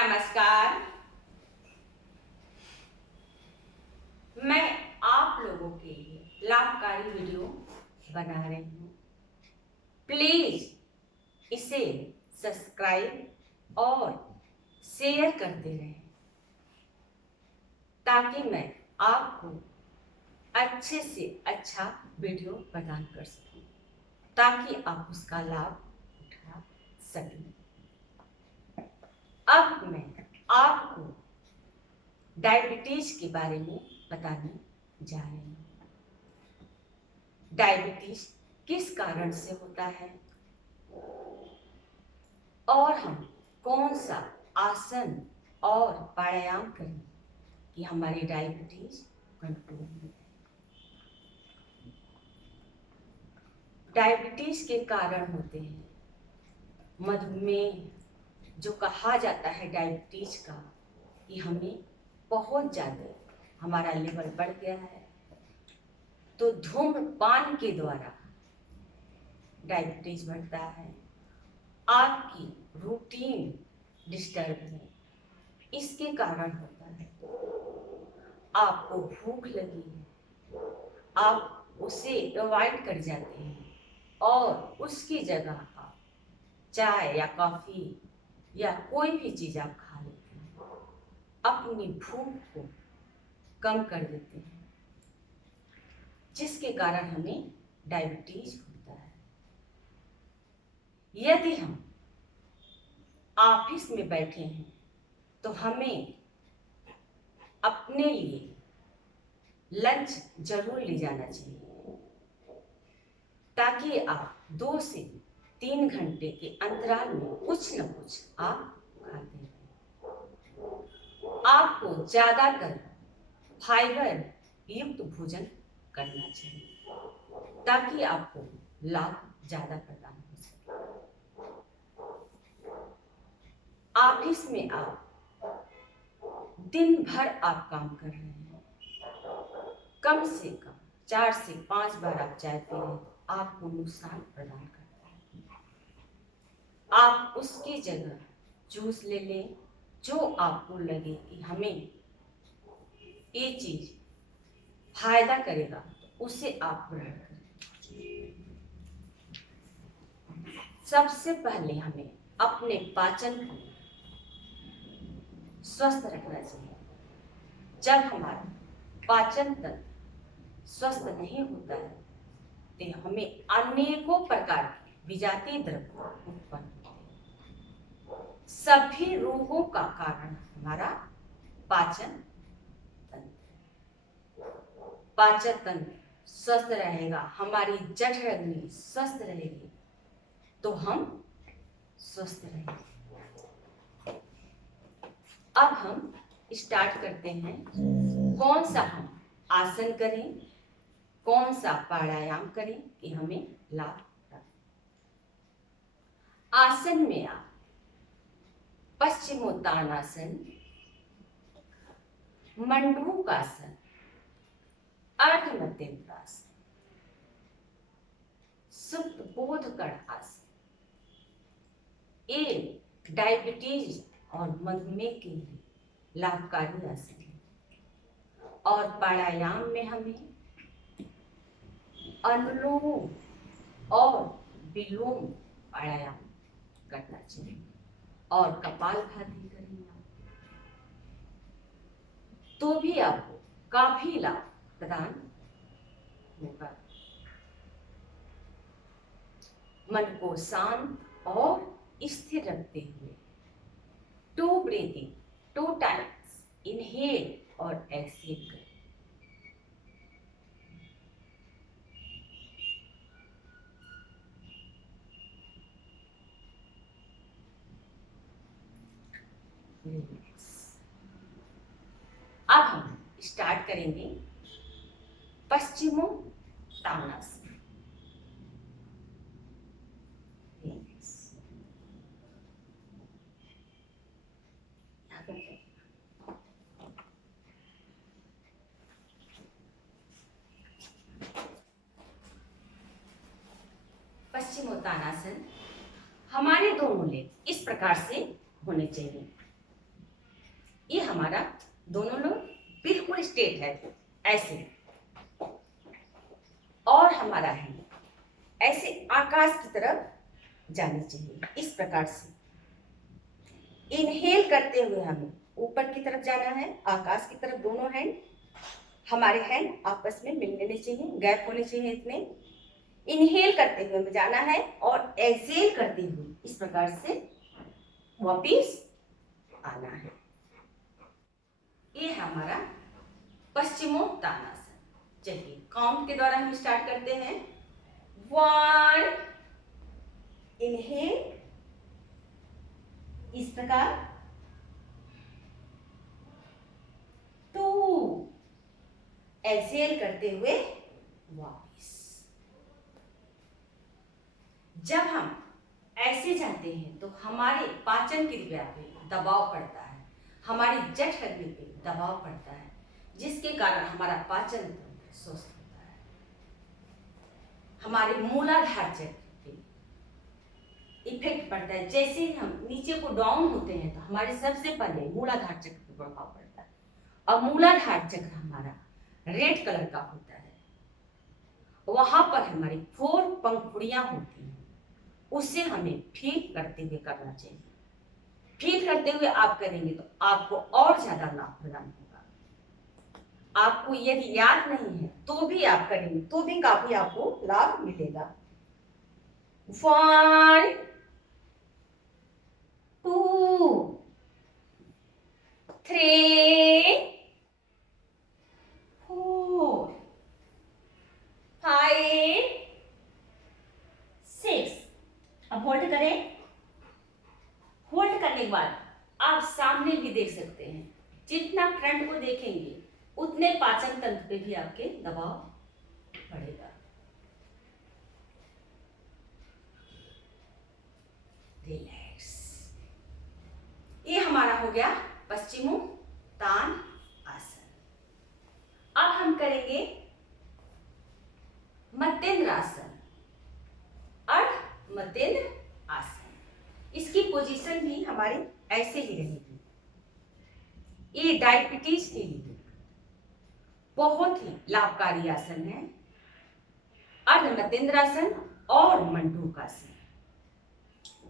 नमस्कार। मैं आप लोगों के लिए लाभकारी वीडियो बना रही हूँ। प्लीज इसे सब्सक्राइब और शेयर करते रहें ताकि मैं आपको अच्छे से अच्छा वीडियो प्रदान कर सकूं, ताकि आप उसका लाभ उठा सकें। अब मैं आपको डायबिटीज के बारे में बताने जा रही हूँ। डायबिटीज किस कारण से होता है और हम कौन सा आसन और प्राणायाम करें कि हमारी डायबिटीज कंट्रोल में रहे। डायबिटीज के कारण होते हैं मधुमेह, जो कहा जाता है डायबिटीज का कि हमें बहुत ज़्यादा हमारा लेवल बढ़ गया है, तो धूम्रपान के द्वारा डायबिटीज बढ़ता है। आपकी रूटीन डिस्टर्ब है, इसके कारण होता है। आपको भूख लगी है, आप उसे अवॉइड कर जाते हैं और उसकी जगह आप चाय या कॉफी या कोई भी चीज आप खा लेते हैं, अपनी भूख को कम कर देते हैं, जिसके कारण हमें डायबिटीज होता है। यदि हम ऑफिस में बैठे हैं तो हमें अपने लिए लंच जरूर ले जाना चाहिए, ताकि आप 2 से 3 घंटे के अंतराल में कुछ न कुछ आप खाते हैं। आपको ज्यादातर फाइबर युक्त भोजन करना चाहिए ताकि आपको लाभ ज्यादा प्रदान हो सके। ऑफिस में आप दिन भर आप काम कर रहे हैं, कम से कम 4 से 5 बार आप चाय पी रहे हैं, तो आपको नुकसान प्रदान करता है। आप उसकी जगह जूस ले लें, जो आपको लगे कि हमें ये चीज फायदा करेगा, तो उसे आप ग्रहण करें। सबसे पहले हमें अपने पाचन को स्वस्थ रखना चाहिए। जब हमारा पाचन तंत्र स्वस्थ नहीं होता है तो हमें अनेकों प्रकार के विजातीय द्रव्य उत्पन्न होते हैं। सभी रोगों का कारण हमारा पाचन तंत्र। पाचन तंत्र स्वस्थ रहेगा, हमारी जठराग्नि स्वस्थ रहेगी, तो हम स्वस्थ रहेंगे। अब हम स्टार्ट करते हैं। कौन सा हम आसन करें, कौन सा प्राणायाम करें कि हमें लाभ प्राप्त। आसन में आप पश्चिमोत्तानासन, मंडूकासन, अर्ध मध्यमुद्रासन, सुप्त बोधकर्ण आसन, ये डायबिटीज और मधुमेह के लिए लाभकारी आसन है। और प्राणायाम में हमें अनुलोम और विलोम प्राणायाम करना चाहिए और कपालभाति करेंगे तो भी आपको काफी लाभ प्रदान होगा। मन को शांत और स्थिर रखते हुए 2 ब्रीथिंग 2 टाइम्स इनहेल और एक्सहेल करें। अब हम स्टार्ट करेंगे पश्चिमोत्तानासन। पश्चिमोत्तानासन, हमारे दोनों लेग इस प्रकार से होने चाहिए। ये हमारा दोनों लोग बिल्कुल स्ट्रेट है ऐसे, और हमारा है ऐसे आकाश की तरफ जानी चाहिए। इस प्रकार से इनहेल करते हुए हमें ऊपर की तरफ जाना है, आकाश की तरफ। दोनों हैंड, हमारे हैंड आपस में मिलने नहीं चाहिए, गैप होने चाहिए इतने। इनहेल करते हुए हमें जाना है और एक्सहेल करते हुए इस प्रकार से वापिस आना है। ये है हमारा पश्चिमोत्तानासन। चलिए काउंट के द्वारा हम स्टार्ट करते हैं। 1, इनहेल इस प्रकार, 2, एक्सहेल करते हुए वापस। जब हम ऐसे जाते हैं तो हमारे पाचन क्रिया पे दबाव पड़ता है, हमारी जठ अग्नि पे दबाव पड़ता है, जिसके कारण हमारा पाचन तंत्र स्वस्थ होता है। हमारे मूलाधार चक्र पे इफेक्ट पड़ता है। जैसे ही हम नीचे को डाउन होते हैं तो हमारे सबसे पहले मूलाधार चक्र पे प्रभाव पड़ता है। और मूलाधार चक्र हमारा रेड कलर का होता है, वहां पर हमारी 4 पंखुड़ियां होती हैं, उसे हमें फील करते हुए करना चाहिए। फील करते हुए आप करेंगे तो आपको और ज्यादा लाभ प्रदान होगा। आपको यदि याद नहीं है तो भी आप करेंगे तो भी काफी आपको लाभ मिलेगा। 1, 2, 3, 4, 5, 6। अब होल्ड करें। होल्ड करने के बाद आप सामने भी देख सकते हैं। जितना फ्रंट को देखेंगे उतने पाचन तंत्र पे भी आपके दबाव बढ़ेगा। रिलैक्स। ये हमारा हो गया पश्चिमोत्तान आसन। अब हम करेंगे मध्येंद्र आसन, अर्ध मध्येंद्र आसन। इसकी पोजीशन भी हमारी ऐसे ही रहेगी। ये डायबिटीज के लिए बहुत ही लाभकारी आसन है। अर्ध मध्येंद्र आसन और मंडूक आसन।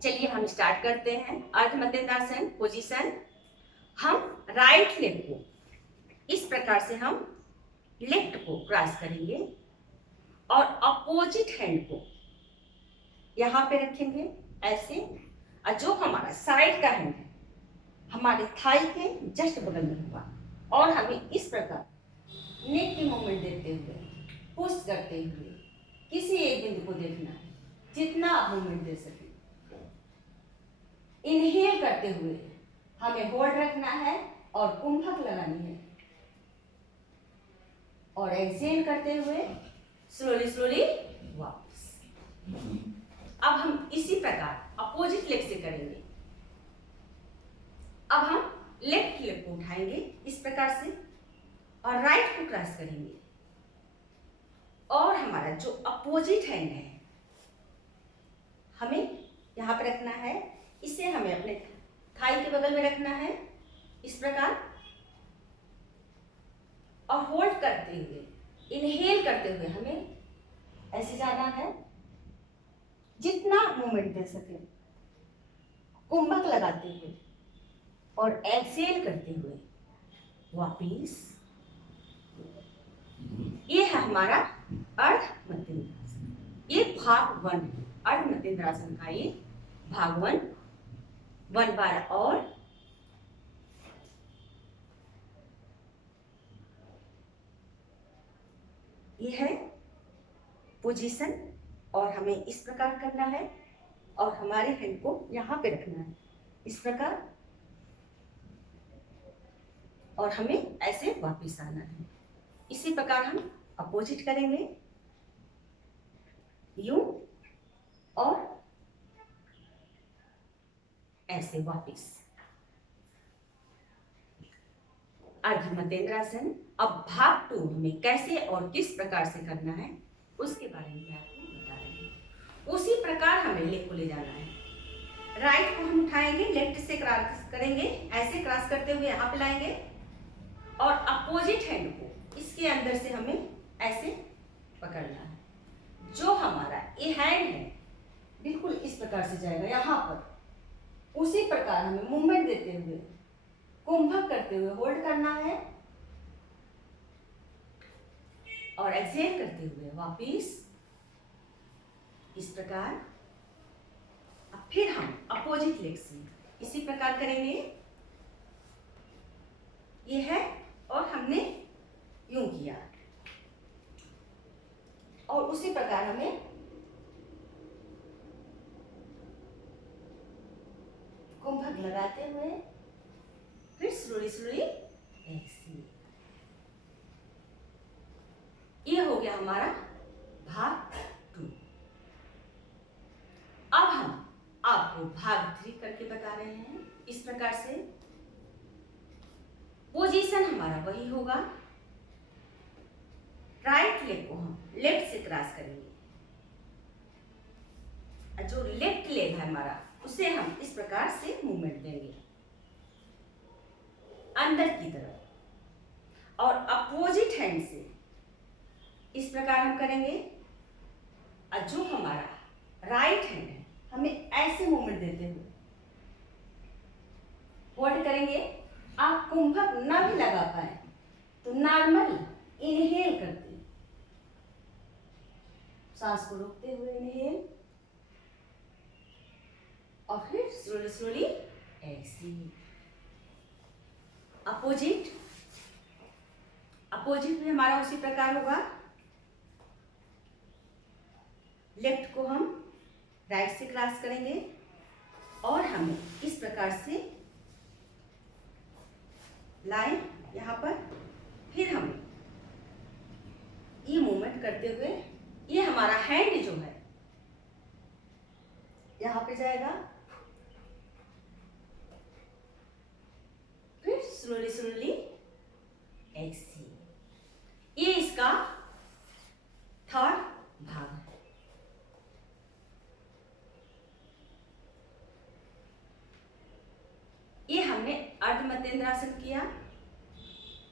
चलिए हम स्टार्ट करते हैं। अर्ध मध्येंद्र आसन पोजीशन, हम राइट लेग को इस प्रकार से हम लेफ्ट को क्रॉस करेंगे और अपोजिट हैंड को यहां पे रखेंगे ऐसे, और जो हमारा साइड का हैंड है हमारे थाई के जस्ट बगल में होगा, और हमें इस प्रकार नेक की मूवमेंट देते हुए, पुश करते हुए किसी एक बिंदु को देखना है, जितना आप मूवमेंट दे सके। इनहेल करते हुए हमें होल्ड रखना है और कुंभक लगानी है, और एक्सहेल करते हुए स्लोली स्लोली वापस। अब हम इसी प्रकार अपोजिट लेग से करेंगे। अब हम लेफ्ट लेग को उठाएंगे इस प्रकार से और राइट को क्रॉस करेंगे, और हमारा जो अपोजिट हैंड है हमें यहां पर रखना है, इसे हमें अपने थाई के बगल में रखना है इस प्रकार, और होल्ड करते हुए इनहेल करते हुए हमें ऐसे जाना है, जितना मूवमेंट दे सके, कुंभक लगाते हुए और एक्सहेल करते हुए वापिस। ये है हमारा अर्ध मध्येंद्रासन। ये भाग 1 अर्ध मध्येंद्रासन का, ये भाग 1 बार। और ये है पोजीशन, और हमें इस प्रकार करना है और हमारे हैंड को यहां पे रखना है इस प्रकार, और हमें ऐसे वापस आना है। इसी प्रकार हम अपोजिट करेंगे, यूं और ऐसे वापस। अर्ध मध्येंद्रासन। अब भाग 2 में कैसे और किस प्रकार से करना है उसके बारे में मैं आपको बता रही हूँ। उसी प्रकार हमें लेग को ले जाना है। राइट को हम उठाएंगे, लेफ्ट से क्रॉस करेंगे, ऐसे क्रॉस करते हुए यहाँ पे लाएंगे और अपोजिट हैंड को इसके अंदर से हमें ऐसे पकड़ना है। जो हमारा ये हैंड है बिल्कुल इस प्रकार से जाएगा यहाँ पर, उसी प्रकार हमें मूवमेंट देते हुए, कुंभक करते हुए होल्ड करना है और एक्सहेल करते हुए वापिस इस प्रकार। अब फिर हम अपोजिट लेग से इसी प्रकार करेंगे। ये है और हमने यूं किया और उसी प्रकार हमें कुंभक लगाते हुए फिर स्लोली एक्सहेल। ये हो गया हमारा भाग 2। अब हम आपको भाग 3 करके बता रहे हैं। इस प्रकार से पोजीशन हमारा वही होगा। राइट लेग को हम लेफ्ट से क्रॉस करेंगे, जो लेफ्ट लेग है हमारा उसे हम इस प्रकार से मूवमेंट देंगे अंदर की तरफ और अपोजिट हैंड से इस प्रकार हम करेंगे। और जो हमारा राइट हैंड है हमें ऐसे मूवमेंट देते हुए होल्ड करेंगे। आप कुंभक न भी लगा पाए तो नॉर्मल इनहेल करते, सांस को रोकते हुए इनहेल और फिर स्लोली एक्सहेल। अपोजिट भी हमारा उसी प्रकार होगा। लेफ्ट को हम राइट से क्रॉस करेंगे और हमें इस प्रकार से लाइन यहाँ पर, फिर हम ये मूवमेंट करते हुए ये हमारा हैंड जो है यहाँ पे जाएगा, फिर स्लोली एक्सहेल। ये इसका थर्ड भाग है। ये हमने अर्ध मध्येंद्रासन किया।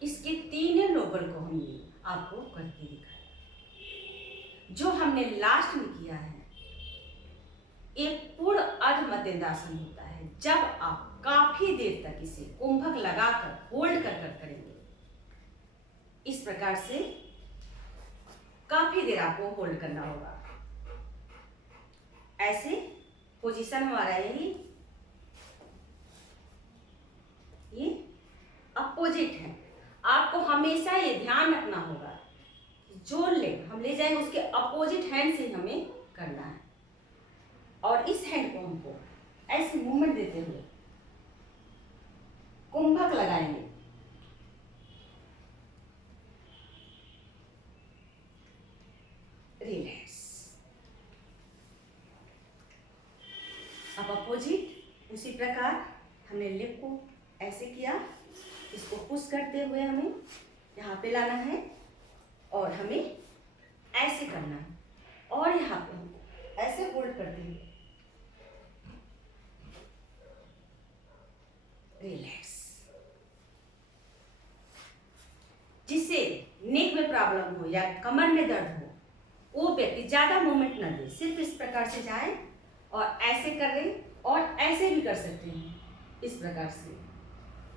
इसके तीनों लोबल को हमने आपको करके दिखाया। जो हमने लास्ट में किया है एक पूर्ण अर्ध मध्येंद्रासन होता है, जब आप काफी देर तक इसे कुंभक लगाकर होल्ड कर करेंगे। इस प्रकार से काफी देर आपको होल्ड करना होगा। ऐसे पोजीशन हमारा यही, ये अपोजिट है। आपको हमेशा ये ध्यान रखना होगा जो लेग हम ले जाएंगे उसके अपोजिट हैंड से हमें करना है और इस हैंड को हमको ऐसे मूवमेंट देते हुए कुंभक लगाएंगे। रिलैक्स। अब अपोजिट उसी प्रकार हमने लेग को ऐसे किया, इसको पुश करते हुए हमें यहाँ पे लाना है और हमें ऐसे करना है और यहाँ पे हम ऐसे होल्ड करते हुए रिलैक्स। जिससे नेक में प्रॉब्लम हो या कमर में दर्द हो वो व्यक्ति ज्यादा मूवमेंट न दे, सिर्फ इस प्रकार से जाए और ऐसे करें और ऐसे भी कर सकते हैं। इस प्रकार से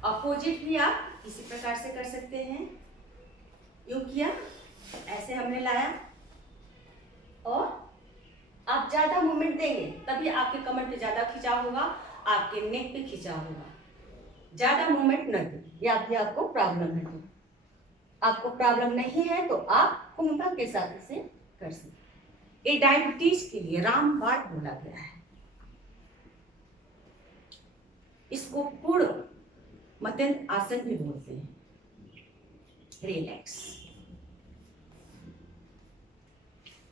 अपोजिट भी आप इसी प्रकार से कर सकते हैं। यूं किया, ऐसे हमने लाया और आप ज्यादा मूवमेंट देंगे तभी आपके कमर पे ज्यादा खिंचाव होगा, आपके नेक पे खिंचाव होगा। ज्यादा मूवमेंट न दें, या फिर आपको प्रॉब्लम है तो। आपको प्रॉब्लम नहीं है तो आप कुंभक के साथ इसे कर सकते। ये डायबिटीज के लिए रामबाण बोला गया है। इसको पूर्ण मध्यम आसन भी बोलते हैं। रिलैक्स।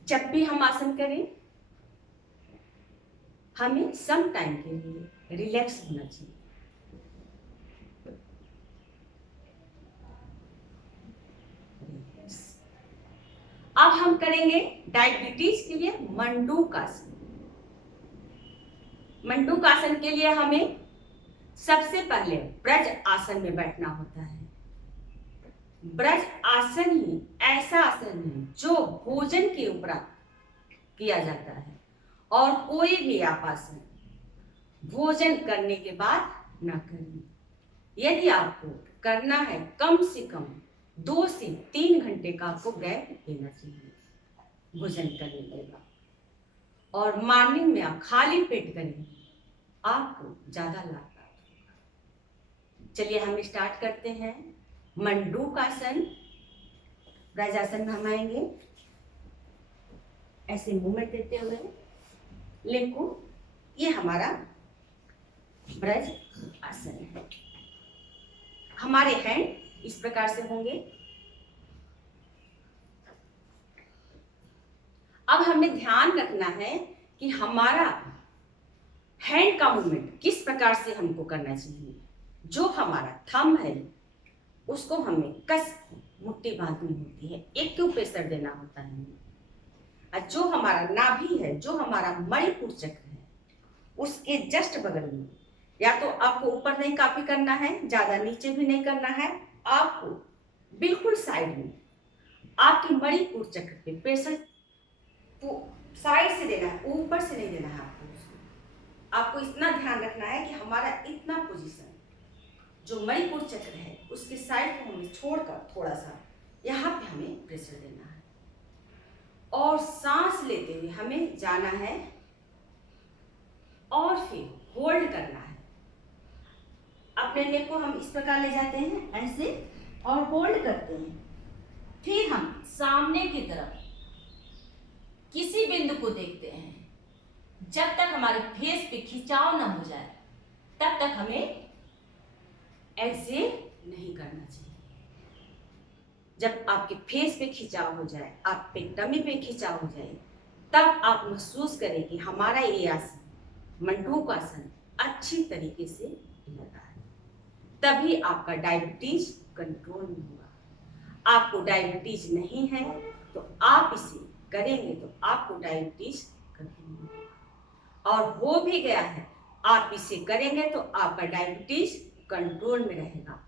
जब भी हम आसन करें हमें सम टाइम के लिए रिलैक्स होना चाहिए। अब हम करेंगे डायबिटीज के लिए मंडूक आसन। मंडूक आसन के लिए हमें सबसे पहले ब्रज आसन में बैठना होता है। ब्रज आसन ही ऐसा आसन है जो भोजन के उपरांत किया जाता है, और कोई भी आप आसन भोजन करने के बाद ना करें। यदि आपको करना है कम से कम 2 से 3 घंटे का आपको गैप देना चाहिए भोजन करने के बाद, और मॉर्निंग में आप खाली पेट करेंगे आपको ज्यादा लाभ प्राप्त होगा। चलिए हम स्टार्ट करते हैं। मंडूक आसन, ब्रजासन में हम आएंगे ऐसे मूवमेंट देते हुए लेग को। ये हमारा ब्रज आसन है। हमारे हैंड इस प्रकार से होंगे। अब हमें ध्यान रखना है कि हमारा हैंड का मूवमेंट किस प्रकार से हमको करना चाहिए। जो हमारा थंब है उसको हमें कस मुट्ठी बांधनी होती है, एक के प्रेशर देना होता है। और जो हमारा नाभि है, जो हमारा मणिपुर चक्र है, उसके जस्ट बगल में या तो आपको ऊपर नहीं काफी करना है, ज्यादा नीचे भी नहीं करना है, आपको बिल्कुल साइड में आपके मणिपुर चक्र पे प्रेशर साइड से देना है, ऊपर से नहीं देना है। आपको इतना ध्यान रखना है कि हमारा इतना पोजीशन जो मणिपुर चक्र है उसके साइड को हमें छोड़कर थोड़ा सा यहाँ पे हमें प्रेशर देना है, और सांस लेते हुए हमें जाना है और फिर होल्ड करना है। अपने लेग को हम इस प्रकार ले जाते हैं ऐसे और होल्ड करते हैं। फिर हम सामने की तरफ किसी बिंदु को देखते हैं। जब तक हमारे फेस पे खिंचाव ना हो जाए तब तक हमें एक्सहेल नहीं करना चाहिए। जब आपके फेस पे खिंचाव हो जाए, आप पे टमी पे खिंचाव हो जाए, तब आप महसूस करें कि हमारा ये आसन मंडूक आसन अच्छी तरीके से लगा है। तभी आपका डायबिटीज कंट्रोल में होगा। आपको डायबिटीज नहीं है तो आप इसे करेंगे तो आपको डायबिटीज कभी नहीं होगा, और हो भी गया है आप इसे करेंगे तो आपका डायबिटीज कंट्रोल में रहेगा।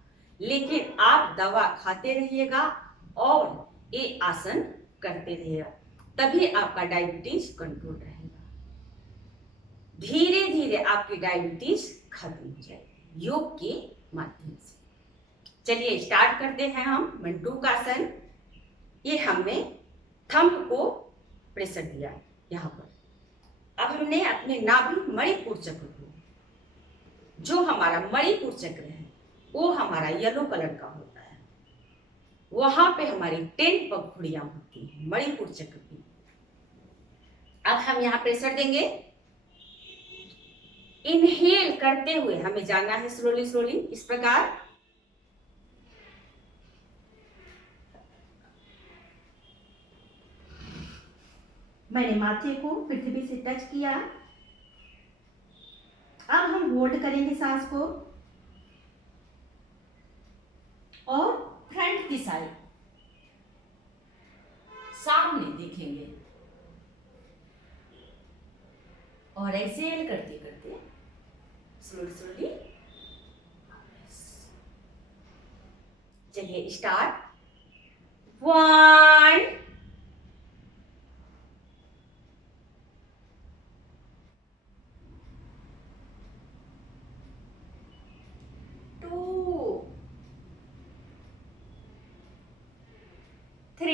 लेकिन आप दवा खाते रहिएगा और ये आसन करते रहिएगा, तभी आपका डायबिटीज कंट्रोल रहेगा। धीरे धीरे आपकी डायबिटीज खत्म हो जाएगी योग के माध्यम से। चलिए स्टार्ट करते हैं हम मंडूक आसन। ये हमने थंब को प्रेशर दिया यहाँ पर। अब हमने अपने नाभि मणिपुर चक्र को, जो हमारा मणिपुर चक्र है वो हमारा येलो कलर का होता है, वहां पे हमारी 10 पंखुड़ियां होती हैं मणिपुर चक्र की। अब हम यहाँ प्रेशर देंगे। इनहेल करते हुए हमें जाना है स्लोली स्लोली इस प्रकार। मैंने माथे को पृथ्वी से टच किया। अब हम होल्ड करेंगे सांस को और फ्रंट की साइड सामने देखेंगे और एक्सहेल करते करते स्लोली स्लोली। चलिए स्टार्ट। 1 2 3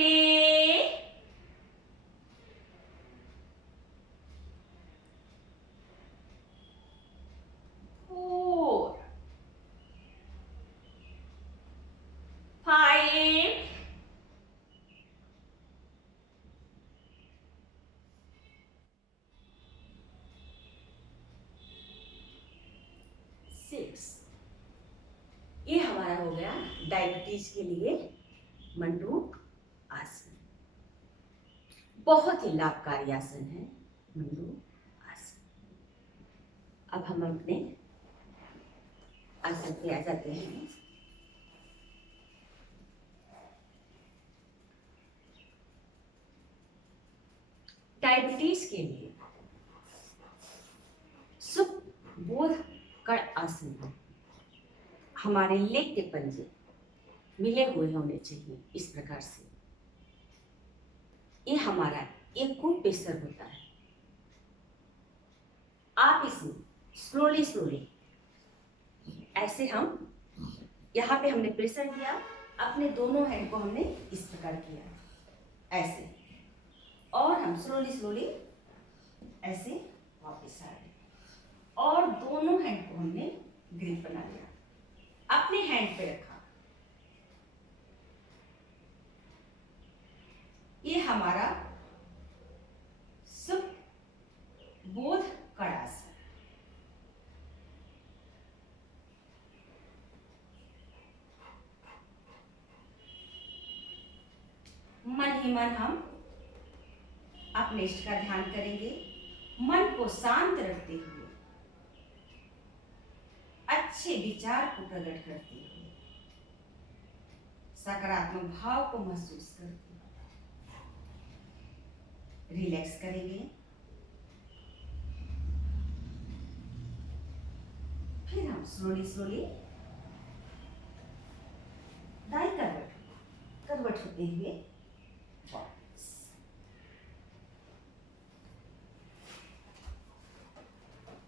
4 5 6। ये हमारा हो गया डायबिटीज के लिए मंडूक आसन। बहुत ही लाभकारी आसन है मंडूक आसन। अब हम अपने आसन पे आ जाते हैं। डायबिटीज के लिए सुप्त कड़ आसन में हमारे लेग के पंजे मिले हुए होने चाहिए। इस प्रकार से ये हमारा एक खूब प्रेशर होता है। आप इसमें स्लोली स्लोली ऐसे हम यहाँ पे हमने प्रेशर दिया, अपने दोनों हैंड को हमने इस प्रकार किया ऐसे, और हम स्लोली स्लोली ऐसे वापस आ गए और दोनों हैंड को हमने ग्रिप बना लिया, अपने हैंड पे रखा। ये हमारा सुप्त कड़ासन। मन ही मन हम अपने इष्ट का ध्यान करेंगे, मन को शांत रखते हुए, अच्छे विचार को प्रकट करते हुए, सकारात्मक भाव को महसूस करते हुए रिलैक्स करेंगे। फिर हम स्लोली स्लोली दाई करवट होते हुए वापस।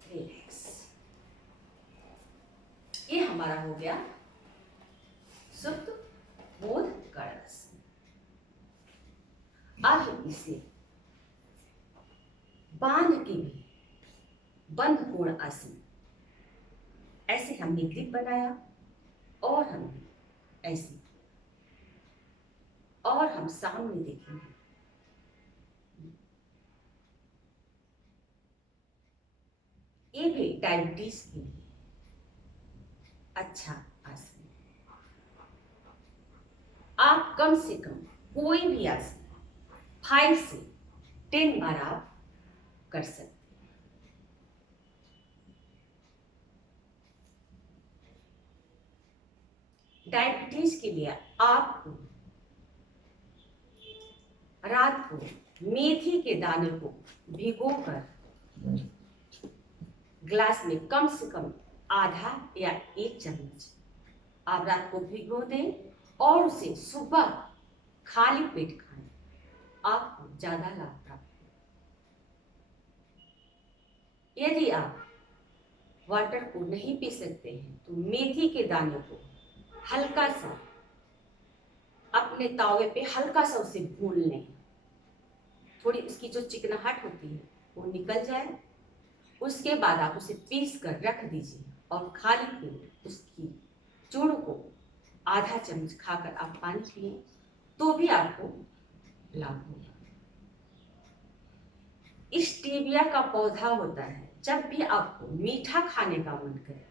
रिलैक्स। ये हमारा हो गया सुप्त बोध कड़ासन। अब इसे बांध के भी बंद कोण आसन, ऐसे हमने ग्रिप बनाया और हमने ऐसे, और हम सामने देखेंगे। ये भी डायबिटीज के लिए अच्छा आसन। आप कम से कम कोई भी आसन 5 से 10 बार आप कर सकते हैं। डायबिटीज के लिए आपको रात को मेथी के दाने को भिगोकर ग्लास में कम से कम आधा या 1 चम्मच आप रात को भिगो दें और उसे सुबह खाली पेट खाएं, आपको ज्यादा लाभ प्राप्त होगा। यदि आप वाटर को नहीं पी सकते हैं तो मेथी के दाने को हल्का सा अपने तावे पे हल्का सा उसे भून लें, थोड़ी उसकी जो चिकनाहट होती है वो निकल जाए। उसके बाद आप उसे पीस कर रख दीजिए और खाली पेट उसकी चूर्ण को आधा चम्मच खाकर आप पानी पिए तो भी आपको लाभ होगा। स्टीविया का पौधा होता है, जब भी आपको मीठा खाने का मन करे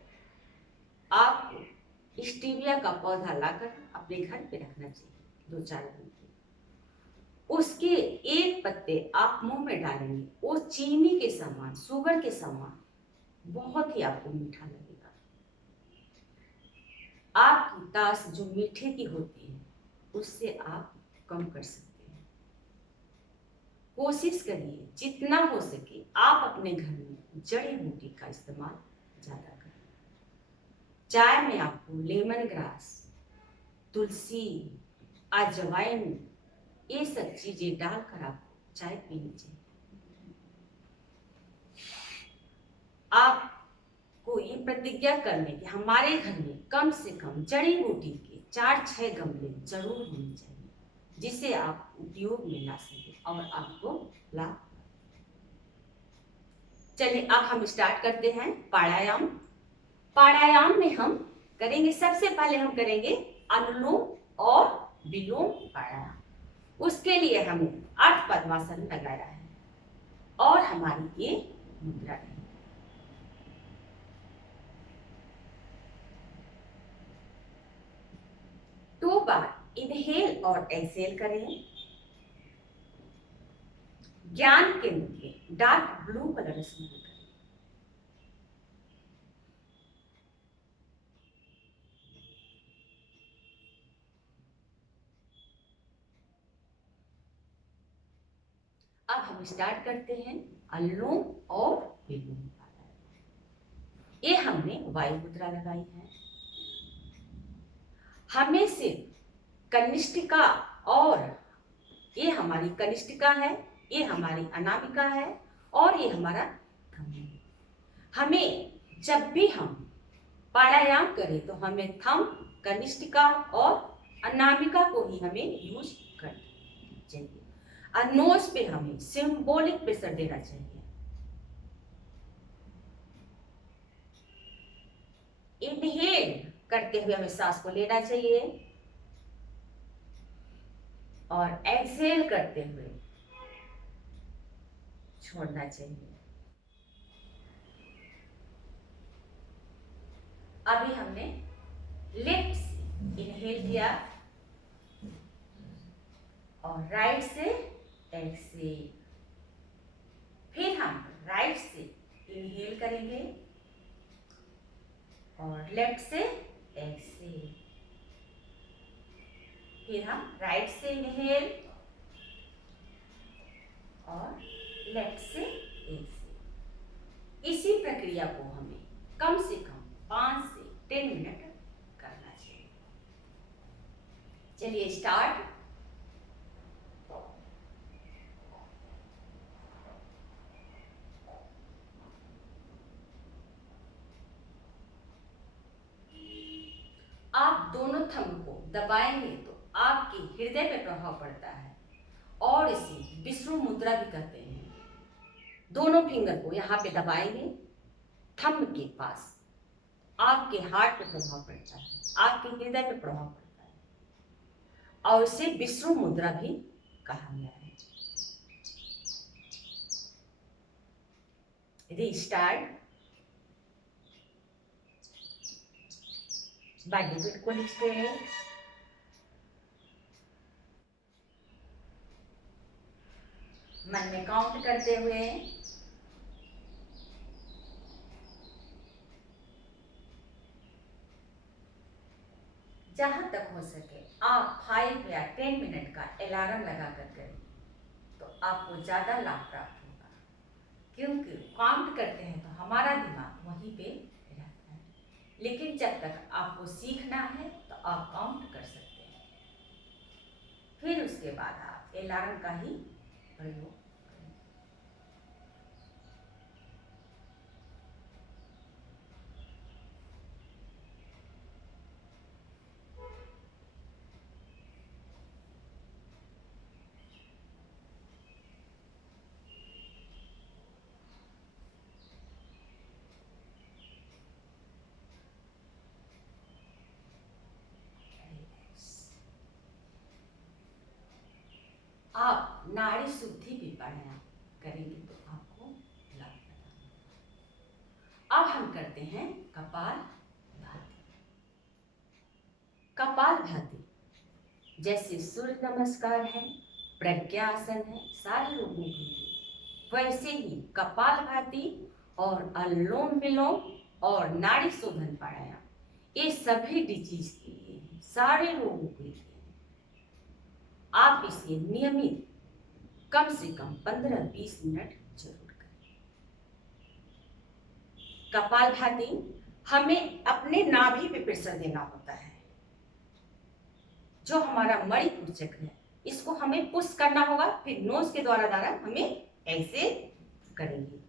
आपको स्टीविया का पौधा लाकर अपने घर पे रखना चाहिए 2-4 दिन के। उसके एक पत्ते आप मुंह में डालेंगे, वो चीनी के समान, शुगर के समान बहुत ही आपको मीठा लगेगा। आपकी तास जो मीठे की होती है उससे आप कम कर सकते हैं। कोशिश करिए जितना हो सके आप अपने घर में जड़ी बूटी का इस्तेमाल ज्यादा करें। चाय में आपको लेमन ग्रास, तुलसी, अजवाइन, ये सब चीजें डालकर आपको चाय पीनी चाहिए। आपको ये प्रतिज्ञा करने कि हमारे घर में कम से कम जड़ी बूटी के 4-6 गमले जरूर होने चाहिए, जिसे आप उपयोग में ला सकें और आपको लाभ। चलिए अब हम स्टार्ट करते हैं प्राणायाम। प्राणायाम में हम करेंगे, सबसे पहले हम करेंगे अनुलोम और विलोम प्राणायाम। उसके लिए हमने अर्ध पद्मासन लगाया है और हमारी ये मुद्रा है। 2 बार इनहेल और एक्सेल करें। ज्ञान केंद्र के डार्क ब्लू कलर स्मरण करें। अब हम स्टार्ट करते हैं अनुलोम और विलोम। ये हमने वायु मुद्रा लगाई है। हमें सिर्फ कनिष्ठिका, और ये हमारी कनिष्ठिका है, ये हमारी अनामिका है, और ये हमारा थंब है। हमें जब भी हम प्राणायाम करें तो हमें थंब, कनिष्ठिका और अनामिका को ही हमें यूज करना चाहिए, और नोज पे हमें सिंबॉलिक प्रेशर देना चाहिए। इनहेल करते हुए हमें सांस को लेना चाहिए, और एक्सहेल करते हुए छोड़ना चाहिए। अभी हमने लेफ्ट से इनहेल किया और राइट से एक्सहेल, फिर हम राइट से इनहेल करेंगे और लेफ्ट से एक्सहेल, फिर हम राइट से इनहेल और लेफ्ट से एक्सहेल। इसी प्रक्रिया को हमें कम से कम 5 से 10 मिनट करना चाहिए। चलिए स्टार्ट। आप दोनों थंब को दबाएंगे तो आपके हृदय पर प्रभाव पड़ता है, और इसे विष्णु मुद्रा भी कहते हैं। दोनों फिंगर को यहाँ पे दबाएंगे, थंब के पास आपके हार्ट पे प्रभाव पड़ता है, आपके हृदय पे प्रभाव पड़ता है, और इसे विष्णु मुद्रा भी कहा गया है। रीस्टार्ट। बॉडी बिल्कुल स्ट्रेट, मन में काउंट करते हुए जहां तक हो सके आप 5 या 10 मिनट का अलार्म लगाकर करें तो आपको ज्यादा लाभ प्राप्त होगा, क्योंकि काउंट करते हैं तो हमारा दिमाग वहीं पे रहता है। लेकिन जब तक आपको सीखना है तो आप काउंट कर सकते हैं, फिर उसके बाद आप अलार्म का ही प्रयोग करें। आप नाड़ी शुद्धि भी प्राणायाम करेंगे तो आपको लाभ प्रदान होगा। अब हम करते हैं कपालभाति। कपालभाति जैसे सूर्य नमस्कार है, प्रज्ञासन है, सारे लोगों के लिए, वैसे ही कपालभाति और अनुलोम विलोम और नाड़ी शोधन प्राणायाम, ये सभी डिजीज के लिए है, सारे लोगों के लिए। आप इसे नियमित कम से कम 15-20 मिनट जरूर करें। कपालभाति हमें अपने नाभि पे प्रेशर देना होता है। जो हमारा मणिपुर चक्र है इसको हमें पुश करना होगा, फिर नोज के द्वारा हमें ऐसे करेंगे।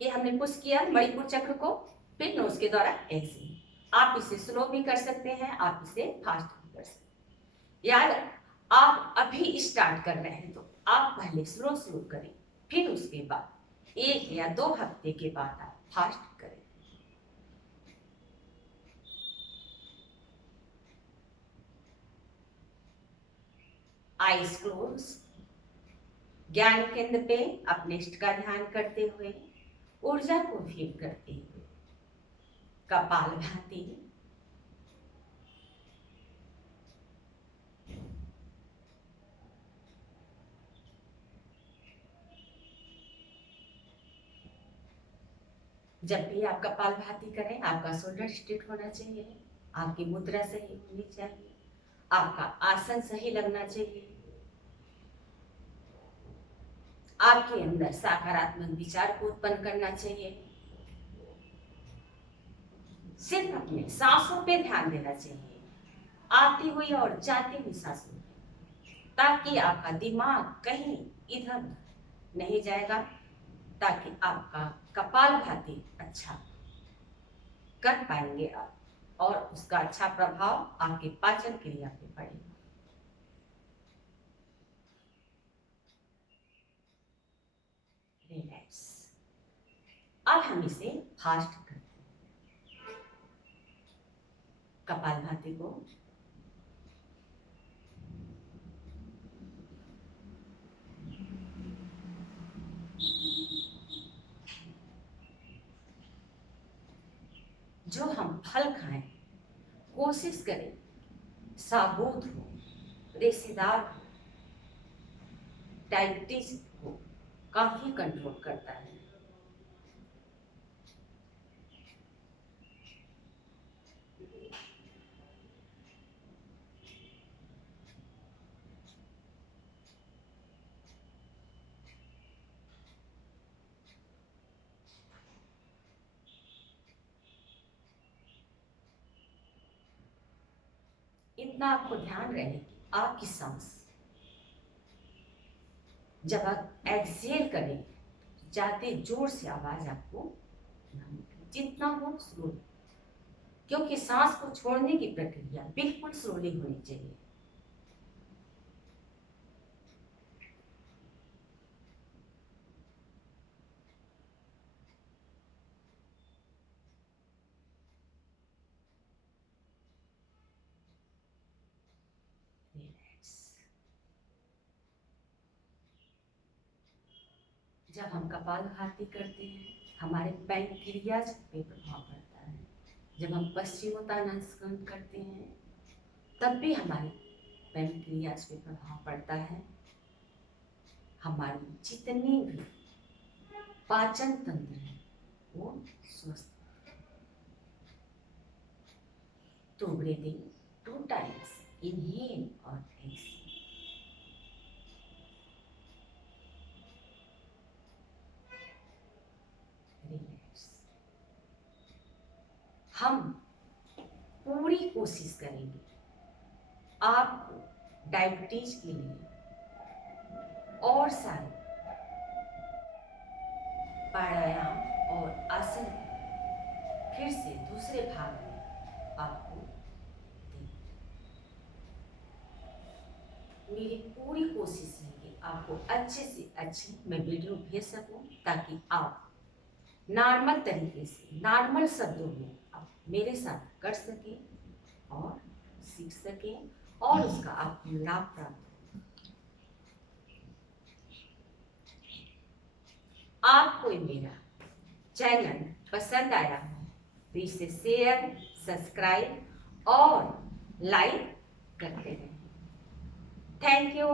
ये हमने पुश किया मणिपुर चक्र को, फिर नोज के द्वारा ऐसे। आप इसे स्लो भी कर सकते हैं, आप इसे फास्ट भी कर सकते हैं। यार आप अभी स्टार्ट कर रहे हैं तो आप पहले स्लो करें, फिर उसके बाद 1 या 2 हफ्ते के बाद आप फास्ट करें। Eyes close. ज्ञान केंद्र पे अपने इष्ट का ध्यान करते हुए, ऊर्जा को फील करते हुए कपालभाति। जब भी आप कपालभाति करें आपका शोल्डर स्ट्रेट होना चाहिए, आपकी मुद्रा सही होनी चाहिए, आपका आसन सही लगना चाहिए, आपके अंदर सकारात्मक विचार को उत्पन्न करना चाहिए, सिर्फ अपने सांसों पे ध्यान देना चाहिए, आती हुई और जाती हुई सांसों पे, ताकि आपका दिमाग कहीं इधर नहीं जाएगा, ताकि आपका कपालभाति अच्छा कर पाएंगे आप और उसका अच्छा प्रभाव आपके पाचन क्रिया पे पड़ेगा। रिलैक्स। अब हम इसे फास्ट करते हैं। कपालभाति को जो हम फल खाएं, कोशिश करें साबुत हो, रेशेदार हो। डायबिटीज को काफी कंट्रोल करता है। इतना आपको ध्यान रहे कि आपकी सांस जब आप एक्सहेल करें, जाते जोर से आवाज आपको जितना हो स्लो, क्योंकि सांस को छोड़ने की प्रक्रिया बिल्कुल स्लोली होनी चाहिए। रिलैक्स। जब हम कपालभाति करते हैं, हमारे पैंक्रियाज पे प्रभाव पड़ता है। जब हम पश्चिमोत्तानासन करते हैं, तब भी हमारे पैंक्रियाज पे प्रभाव पड़ता है। हमारी जितनी भी पाचन तंत्र है वो स्वस्थ। तो ब्रीदिंग 2 times, इनहेल और एक्सहेल। रिलैक्स। हम पूरी कोशिश करेंगे आपको डायबिटीज के लिए और सारे प्राणायाम और आसन फिर से दूसरे भाग में आपको दें। मेरी पूरी कोशिश है कि आपको अच्छे से अच्छे मैं वीडियो भेज सकूं, ताकि आप नॉर्मल तरीके से, नॉर्मल शब्दों में आप मेरे साथ कर सकें और सीख सकें और उसका आपको लाभ प्राप्त हो। आपको मेरा चैनल पसंद आया हो तो इसे शेयर, सब्सक्राइब और लाइक करते रहें। Thank you.